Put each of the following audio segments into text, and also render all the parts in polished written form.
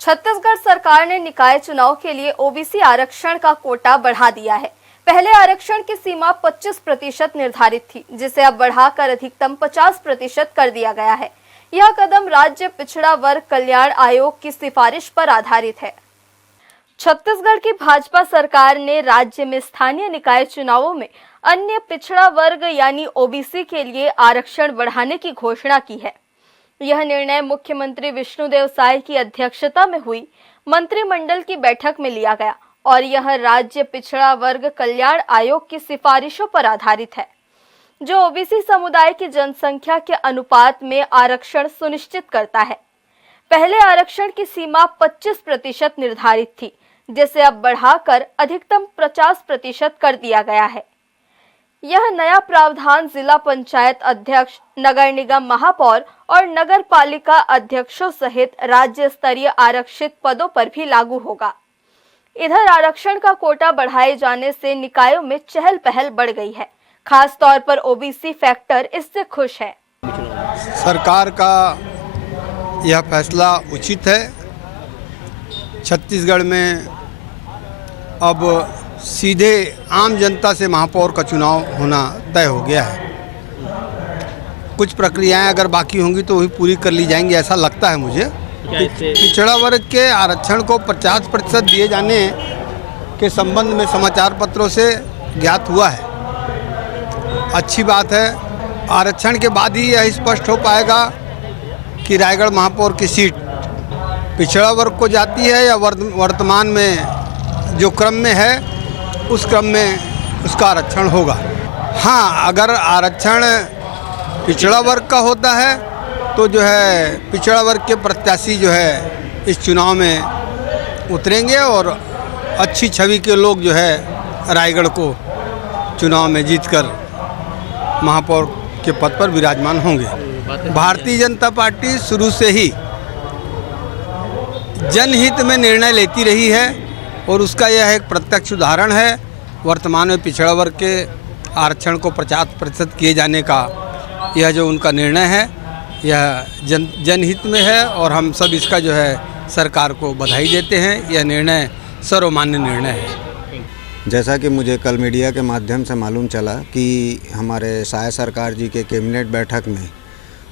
छत्तीसगढ़ सरकार ने निकाय चुनाव के लिए ओबीसी आरक्षण का कोटा बढ़ा दिया है। पहले आरक्षण की सीमा 25% निर्धारित थी, जिसे अब बढ़ाकर अधिकतम 50% कर दिया गया है। यह कदम राज्य पिछड़ा वर्ग कल्याण आयोग की सिफारिश पर आधारित है। छत्तीसगढ़ की भाजपा सरकार ने राज्य में स्थानीय निकाय चुनावों में अन्य पिछड़ा वर्ग यानी ओबीसी के लिए आरक्षण बढ़ाने की घोषणा की है। यह निर्णय मुख्यमंत्री विष्णुदेव साय की अध्यक्षता में हुई मंत्रिमंडल की बैठक में लिया गया और यह राज्य पिछड़ा वर्ग कल्याण आयोग की सिफारिशों पर आधारित है, जो ओबीसी समुदाय की जनसंख्या के अनुपात में आरक्षण सुनिश्चित करता है। पहले आरक्षण की सीमा 25% निर्धारित थी, जिसे अब बढ़ाकर अधिकतम 50% कर दिया गया है। यह नया प्रावधान जिला पंचायत अध्यक्ष, नगर निगम महापौर और नगर पालिका अध्यक्षों सहित राज्य स्तरीय आरक्षित पदों पर भी लागू होगा। इधर आरक्षण का कोटा बढ़ाए जाने से निकायों में चहल पहल बढ़ गई है। खास तौर पर ओबीसी फैक्टर इससे खुश है। सरकार का यह फैसला उचित है। छत्तीसगढ़ में अब सीधे आम जनता से महापौर का चुनाव होना तय हो गया है। कुछ प्रक्रियाएं अगर बाकी होंगी तो वही पूरी कर ली जाएंगी, ऐसा लगता है मुझे। पिछड़ा वर्ग के आरक्षण को 50% दिए जाने के संबंध में समाचार पत्रों से ज्ञात हुआ है। अच्छी बात है। आरक्षण के बाद ही यह स्पष्ट हो पाएगा कि रायगढ़ महापौर की सीट पिछड़ा वर्ग को जाती है या वर्तमान में जो क्रम में है उस क्रम में उसका आरक्षण होगा। हाँ, अगर आरक्षण पिछड़ा वर्ग का होता है तो जो है पिछड़ा वर्ग के प्रत्याशी जो है इस चुनाव में उतरेंगे और अच्छी छवि के लोग जो है रायगढ़ को चुनाव में जीतकर महापौर के पद पर विराजमान होंगे। भारतीय जनता पार्टी शुरू से ही जनहित में निर्णय लेती रही है और उसका यह एक प्रत्यक्ष उदाहरण है। वर्तमान में पिछड़ा वर्ग के आरक्षण को 50% किए जाने का यह जो उनका निर्णय है यह जनहित में है और हम सब इसका जो है सरकार को बधाई देते हैं। यह निर्णय सर्वमान्य निर्णय है। जैसा कि मुझे कल मीडिया के माध्यम से मालूम चला कि हमारे साय सरकार जी के कैबिनेट बैठक में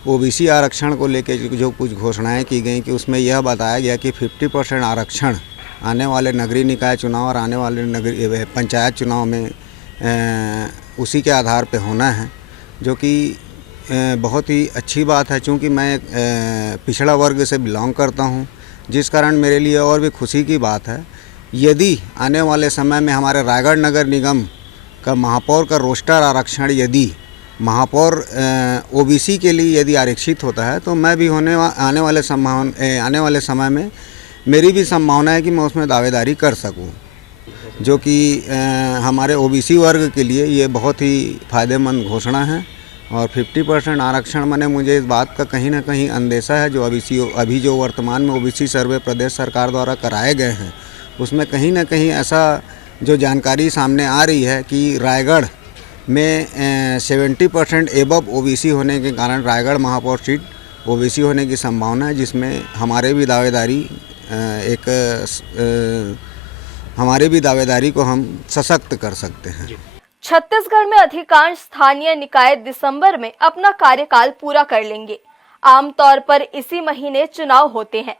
ओबीसी आरक्षण को लेकर जो कुछ घोषणाएं की गई कि उसमें यह बताया गया कि 50% आरक्षण आने वाले नगरीय निकाय चुनाव और आने वाले नगरीय पंचायत चुनाव में उसी के आधार पर होना है, जो कि बहुत ही अच्छी बात है। चूँकि मैं पिछड़ा वर्ग से बिलोंग करता हूँ, जिस कारण मेरे लिए और भी खुशी की बात है। यदि आने वाले समय में हमारे रायगढ़ नगर निगम का महापौर का रोस्टर आरक्षण यदि महापौर ओबीसी के लिए यदि आरक्षित होता है तो मैं भी आने वाले समय में मेरी भी संभावना है कि मैं उसमें दावेदारी कर सकूं, जो कि हमारे ओबीसी वर्ग के लिए ये बहुत ही फ़ायदेमंद घोषणा है। और 50% आरक्षण माने मुझे इस बात का कहीं ना कहीं अंदेशा है जो अभी जो वर्तमान में ओबीसी सर्वे प्रदेश सरकार द्वारा कराए गए हैं उसमें कहीं ना कहीं ऐसा जो जानकारी सामने आ रही है कि रायगढ़ में 70% एबव ओबीसी होने के कारण रायगढ़ महापौर सीट ओबीसी होने की संभावना है, जिसमें हमारे भी दावेदारी को हम सशक्त कर सकते हैं। छत्तीसगढ़ में अधिकांश स्थानीय निकाय दिसंबर में अपना कार्यकाल पूरा कर लेंगे। आमतौर पर इसी महीने चुनाव होते हैं।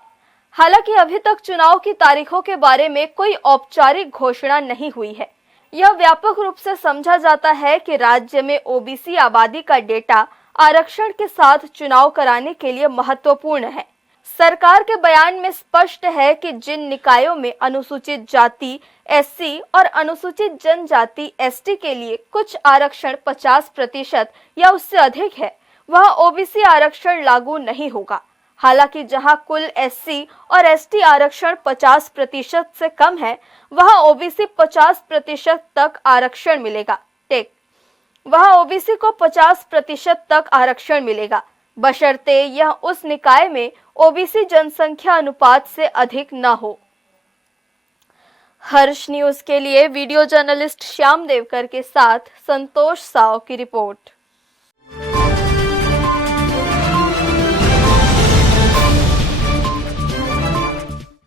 हालांकि अभी तक चुनाव की तारीखों के बारे में कोई औपचारिक घोषणा नहीं हुई है। यह व्यापक रूप से समझा जाता है कि राज्य में ओबीसी आबादी का डेटा आरक्षण के साथ चुनाव कराने के लिए महत्वपूर्ण है। सरकार के बयान में स्पष्ट है कि जिन निकायों में अनुसूचित जाति एससी और अनुसूचित जनजाति एसटी के लिए कुछ आरक्षण 50% या उससे अधिक है, वह ओबीसी आरक्षण लागू नहीं होगा। हालांकि जहां कुल एससी और एसटी आरक्षण 50% से कम है, वहां ओबीसी 50% तक आरक्षण मिलेगा। वहां ओबीसी को 50% तक आरक्षण मिलेगा, बशर्ते यह उस निकाय में ओबीसी जनसंख्या अनुपात से अधिक न हो। हर्ष न्यूज के लिए वीडियो जर्नलिस्ट श्याम देवकर के साथ संतोष साव की रिपोर्ट।